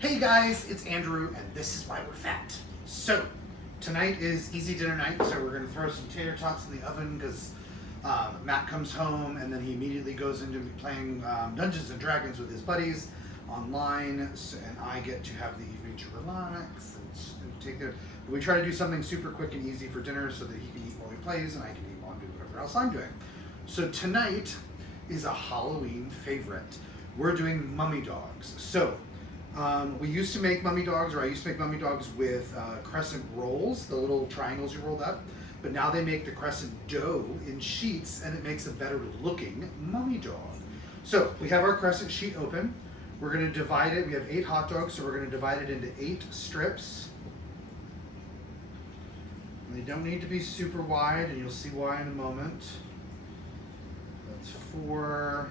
Hey guys, it's Andrew, and this is why we're fat. So, tonight is easy dinner night, so we're gonna throw some tater tots in the oven because Matt comes home and then he immediately goes into playing Dungeons and Dragons with his buddies online, and I get to have the evening to relax and take their. We try to do something super quick and easy for dinner so that he can eat while he plays and I can eat while I'm doing whatever else I'm doing. So tonight is a Halloween favorite. We're doing mummy dogs. So. We used to make mummy dogs, or I used to make mummy dogs with crescent rolls, the little triangles you rolled up. But now they make the crescent dough in sheets, and it makes a better looking mummy dog. So we have our crescent sheet open. We're going to divide it. We have 8 hot dogs, so we're going to divide it into 8 strips. And they don't need to be super wide, and you'll see why in a moment. That's 4.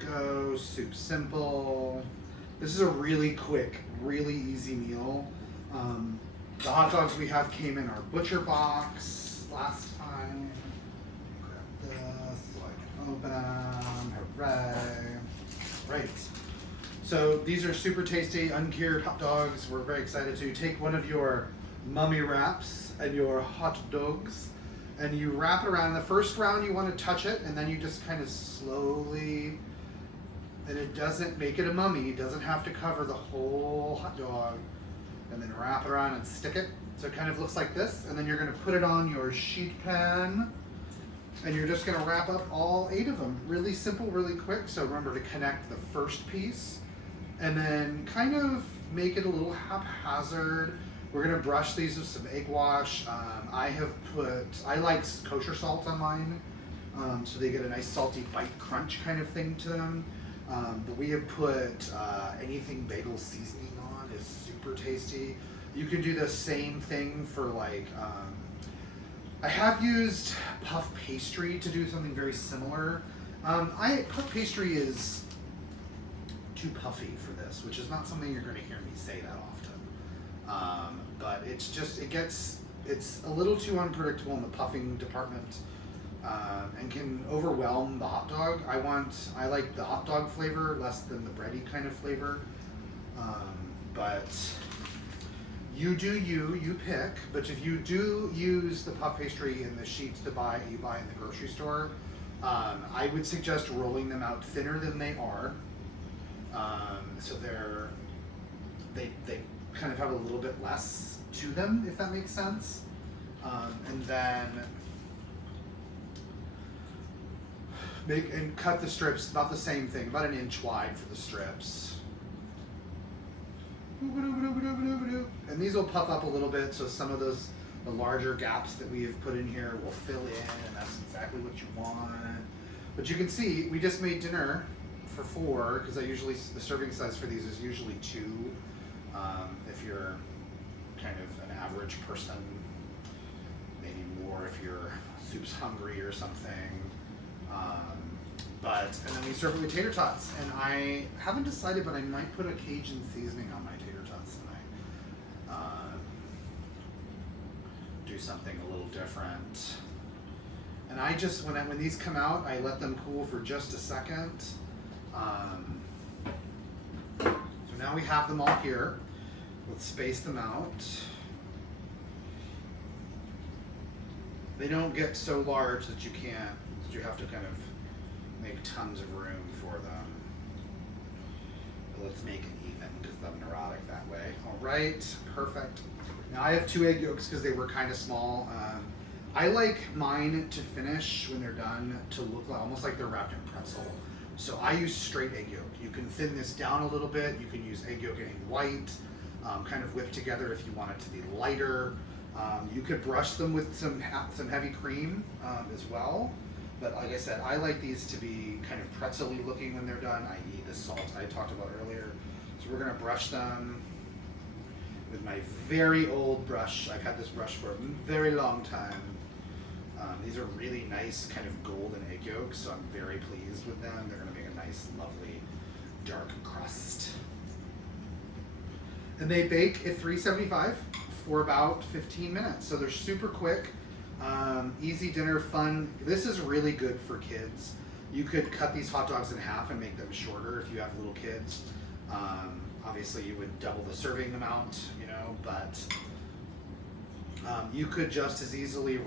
Go, soup simple. This is a really quick, really easy meal. The hot dogs we have came in our butcher box last time. Grab this so I can open them. Hooray. Right. So these are super tasty, uncured hot dogs. We're very excited to take one of your mummy wraps and your hot dogs and you wrap it around. In the first round you want to touch it and then you just kind of slowly. And it doesn't make it a mummy. It doesn't have to cover the whole hot dog. And then wrap it around and stick it. So it kind of looks like this. And then you're going to put it on your sheet pan. And you're just going to wrap up all 8 of them. Really simple, really quick. So remember to connect the first piece. And then kind of make it a little haphazard. We're going to brush these with some egg wash. I like kosher salt on mine. So they get a nice salty bite crunch kind of thing to them. But we have put anything bagel seasoning on is super tasty. You can do the same thing for like, I have used puff pastry to do something very similar. Puff pastry is too puffy for this, which is not something you're going to hear me say that often. But it's a little too unpredictable in the puffing department. And can overwhelm the hot dog. I like the hot dog flavor less than the bready kind of flavor. But you pick. But if you do use the puff pastry in the sheets you buy in the grocery store, I would suggest rolling them out thinner than they are. So they kind of have a little bit less to them, if that makes sense. And then cut the strips about the same thing, about 1 inch wide for the strips. And these will puff up a little bit, so some of the larger gaps that we have put in here will fill in, and that's exactly what you want. But you can see, we just made dinner for 4, because the serving size for these is usually 2. If you're kind of an average person, maybe more if you're soup's hungry or something. And then we serve it with tater tots, and I haven't decided, but I might put a Cajun seasoning on my tater tots tonight. Do something a little different. And I just, when these come out, I let them cool for just a second. So now we have them all here. Let's space them out. They don't get so large that you have to kind of make tons of room for them. But let's make it even because I'm neurotic that way. All right, perfect. Now I have 2 egg yolks because they were kind of small. I like mine to finish when they're done to look almost like they're wrapped in pretzel. So I use straight egg yolk. You can thin this down a little bit. You can use egg yolk and egg white, kind of whipped together if you want it to be lighter. You could brush them with some heavy cream as well. But like I said, I like these to be kind of pretzel-y looking when they're done, i.e. the salt I talked about earlier. So we're going to brush them with my very old brush. I've had this brush for a very long time. These are really nice kind of golden egg yolks, so I'm very pleased with them. They're going to make a nice, lovely, dark crust. And they bake at 375 for about 15 minutes. So they're super quick, easy dinner, fun. This is really good for kids. You could cut these hot dogs in half and make them shorter if you have little kids. Obviously, you would double the serving amount, you know, but you could just as easily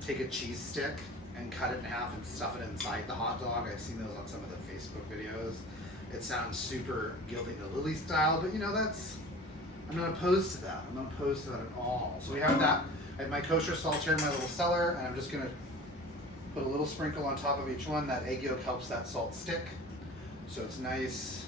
take a cheese stick and cut it in half and stuff it inside the hot dog. I've seen those on some of the Facebook videos. It sounds super Gilding the Lily style, but you know, I'm not opposed to that. I'm not opposed to that at all. So we have that. I have my kosher salt here in my little cellar, and I'm just gonna put a little sprinkle on top of each one. That egg yolk helps that salt stick, so it's nice.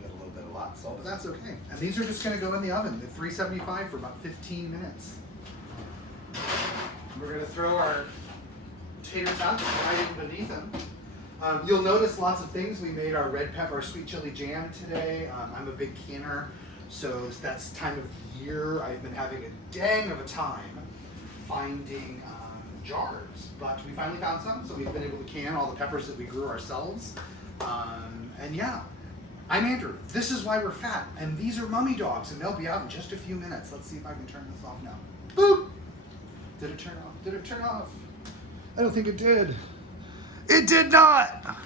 Got a little bit of lot salt, but that's okay. And these are just gonna go in the oven at 375 for about 15 minutes. We're gonna throw our tater tots right in beneath them. You'll notice lots of things. We made our red pepper, our sweet chili jam today. I'm a big canner, so that's time of year. I've been having a dang of a time finding jars, but we finally found some, so we've been able to can all the peppers that we grew ourselves. And yeah, I'm Andrew. This is why we're fat, and these are mummy dogs, and they'll be out in just a few minutes. Let's see if I can turn this off now. Boop! Did it turn off? Did it turn off? I don't think it did. It did not!